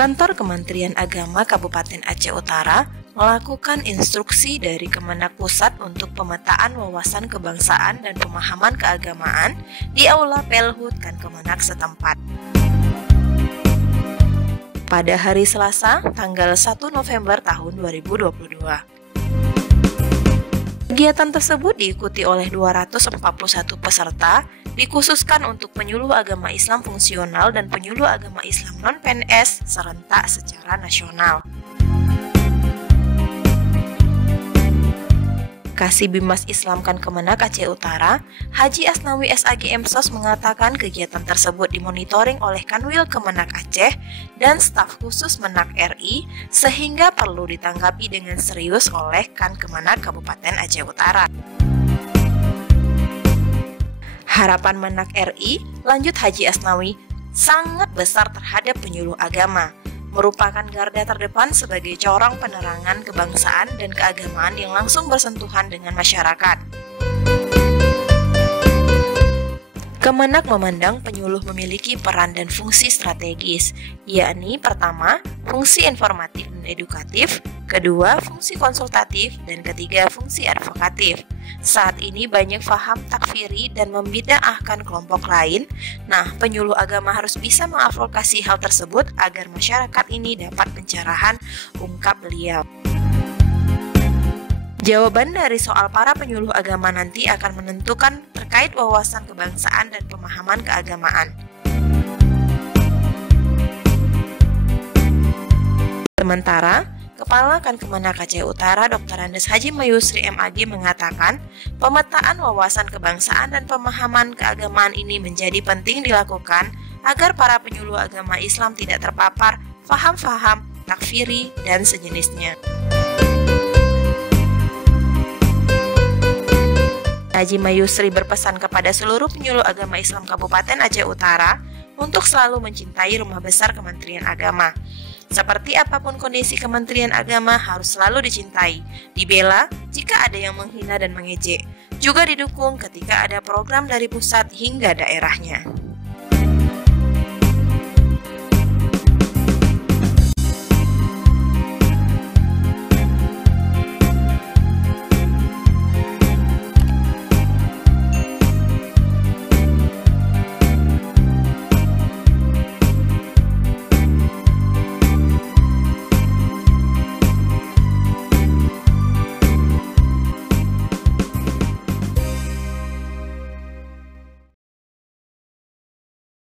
Kantor Kementerian Agama Kabupaten Aceh Utara melakukan instruksi dari Kemenak Pusat untuk pemetaan wawasan kebangsaan dan pemahaman keagamaan di Aula Pelhut Kemenak setempat. Pada hari Selasa, tanggal 1 November tahun 2022. Kegiatan tersebut diikuti oleh 241 peserta, dikhususkan untuk penyuluh agama Islam fungsional dan penyuluh agama Islam non-PNS serentak secara nasional. Kasih Bimas Islam Kemenak Aceh Utara, Haji Asnawi SAG Emsos mengatakan kegiatan tersebut dimonitoring oleh Kanwil Kemenak Aceh dan staf khusus Menak RI sehingga perlu ditanggapi dengan serius oleh Kemenak Kabupaten Aceh Utara. Harapan Menak RI, lanjut Haji Asnawi, sangat besar terhadap penyuluh agama, merupakan garda terdepan sebagai corong penerangan kebangsaan dan keagamaan yang langsung bersentuhan dengan masyarakat. Kemenak memandang penyuluh memiliki peran dan fungsi strategis, yakni pertama, fungsi informatif dan edukatif, kedua, fungsi konsultatif, dan ketiga, fungsi advokatif. Saat ini banyak faham takfiri dan membid'ahkan kelompok lain. Nah, penyuluh agama harus bisa mengadvokasi hal tersebut agar masyarakat ini dapat pencerahan, ungkap beliau. Jawaban dari soal para penyuluh agama nanti akan menentukan terkait wawasan kebangsaan dan pemahaman keagamaan. Sementara, Kepala Kemenak Aceh Utara Dr. Andes Haji Mayusri MAG mengatakan, pemetaan wawasan kebangsaan dan pemahaman keagamaan ini menjadi penting dilakukan agar para penyuluh agama Islam tidak terpapar faham-faham takfiri dan sejenisnya. Haji Mayusri berpesan kepada seluruh penyuluh agama Islam Kabupaten Aceh Utara untuk selalu mencintai rumah besar Kementerian Agama. Seperti apapun kondisi Kementerian Agama harus selalu dicintai, dibela jika ada yang menghina dan mengejek, juga didukung ketika ada program dari pusat hingga daerahnya.